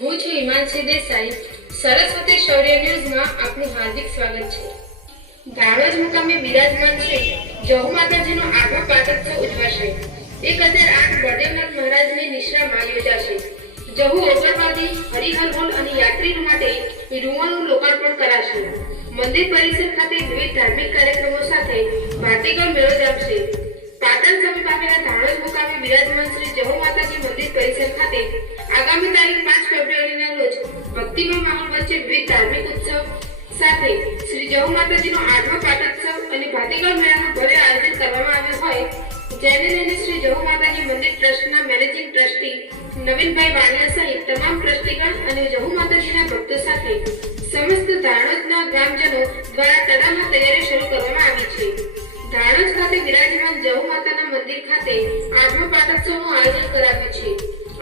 હું છું હિમાંશી દેસાઈ. સરસ્વતી શૌર્ય ન્યૂઝમાં આપનું હાર્દિક સ્વાગત છે. ધાણોજ મુકામે બિરાજમાન શ્રી જહુ માતાજીનો આગવો પાટોત્સવ ઉજવાશે. 1008 બળદેવનાથ મહારાજની નિશ્રામાં યોજાશે. જહુ ઓગણવાદી હરિહર હોલ અને યાત્રીઓ માટે રૂમોનું લોકાર્પણ કરાશે. મંદિર પરિસર ખાતે વિવિધ ધાર્મિક કાર્યક્રમો સાથે ભાતીગળ મેળો જામશે. પાટણ સમીપ આવેલા ધાણોજ મુકામે બિરાજમાન શ્રી જહુ માતાજી મંદિર પરિસર ખાતે આગામી તારીખ 5 ફેબ્રુઆરીના રોજ ભક્તિમય માહોલ વચ્ચે વિવિધ ધાર્મિક ઉત્સવ સાથે શ્રી જહુ માતાજીનો 8મો પાટોત્સવ અને ભાતીગળ મેળાનું ભવ્ય આયોજન કરવામાં આવ્યું હોય, જેને લઈને શ્રી જહુ માતાજી મંદિર ટ્રસ્ટના મેનેજિંગ ટ્રસ્ટી નવીનભાઈ વાણિયા સહિત તમામ ટ્રસ્ટીગણ અને જહુ માતાજીના ભક્તો સાથે સમસ્ત ધાણોજના ગ્રામજનો દ્વારા તડામાર તૈયારી શરૂ કરવામાં આવી છે. ધાણોજ ખાતે બિરાજમાન જહુ માતાના મંદિર ખાતે 8મા પાટોત્સવનું આયોજન કરાવ્યું છે.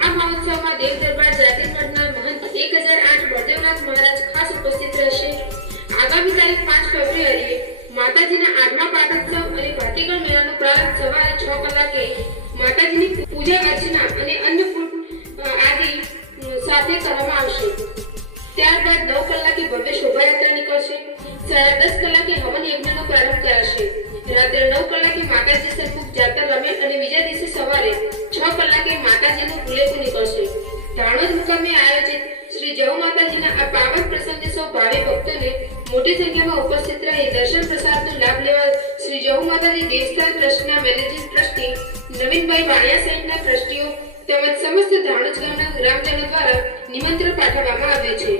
આ મહોત્સવમાં દેવ દરબાર જાતિમઠના મહંત 1008 બળદેવનાથ મહારાજ ખાસ ઉપસ્થિત રહેશે. આગામી તારીખ 5 ફેબ્રુઆરીએ માતાજીના 8મા પાટોત્સવ અને ભાતીગળ મેળાનો પ્રારંભ સવારે 6 કલાકે માતાજીની પૂજા અર્ચના અને અન્નકૂટ આદિ સાથે કરવામાં આવશે. ત્યારબાદ 9 કલાકે ભવ્ય શોભાયાત્રા નીકળશે. 10:30 કલાકે હવન યજ્ઞનો પ્રારંભ કરાશે. રાત્રે 9 કલાકે માતાજી સન્મુખ જાતર રમે અને બીજા દિવસે સવારે 6 કલાકે માતાજીનું ફુલેકું નીકળશે. ધાણોજ મુકામે આયોજિત શ્રી જહુ માતાજીના આ પાવન પ્રસંગે સૌ ભાવિ ભક્તોને મોટી સંખ્યામાં ઉપસ્થિત રહી દર્શન પ્રસાદનો લાભ લેવા શ્રી જહુ માતાજી દેવસ્થાન ટ્રસ્ટના મેનેજિંગ ટ્રસ્ટી નવીનભાઈ વાણિયા સહિતના ટ્રસ્ટીઓ તેમજ સમસ્ત ધાણોજ ગામના ગ્રામજનો દ્વારા નિમંત્રણ પાઠવવામાં આવ્યું છે.